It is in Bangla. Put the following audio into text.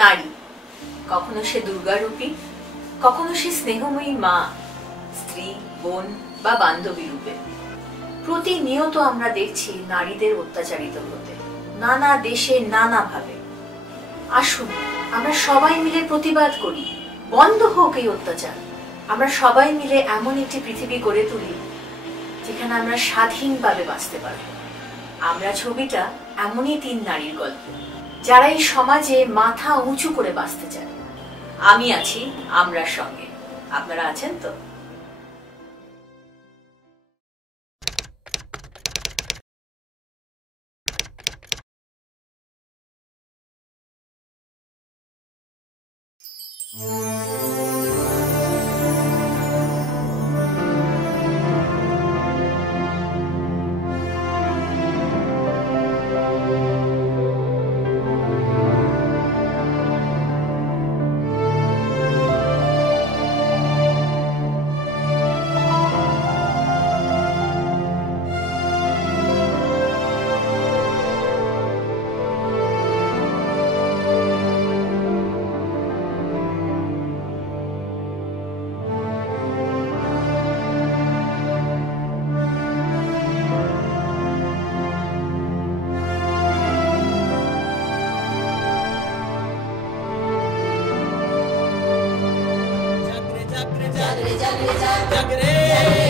নারী, কখনো সে দুর্গারূপী, কখনো সে স্নেহময়ী মা, স্ত্রী, বোন বা বান্ধবী রূপে। প্রতিনিয়ত আমরা দেখছি নারীদের অত্যাচারিত হতে, নানা দেশে নানাভাবে। আসুন আমরা সবাই মিলে প্রতিবাদ করি, বন্ধ হোক এই অত্যাচার। আমরা সবাই মিলে এমন একটি পৃথিবী গড়ে তুলি যেখানে আমরা স্বাধীনভাবে বাঁচতে পারব। আমরা ছবিটা এমনই 3 নারীর গল্প, যারা এই সমাজে মাথা উঁচু করে বাঁচতে চায়। আমি আছি আমরার সঙ্গে, আপনারা আছেন তো? Jagre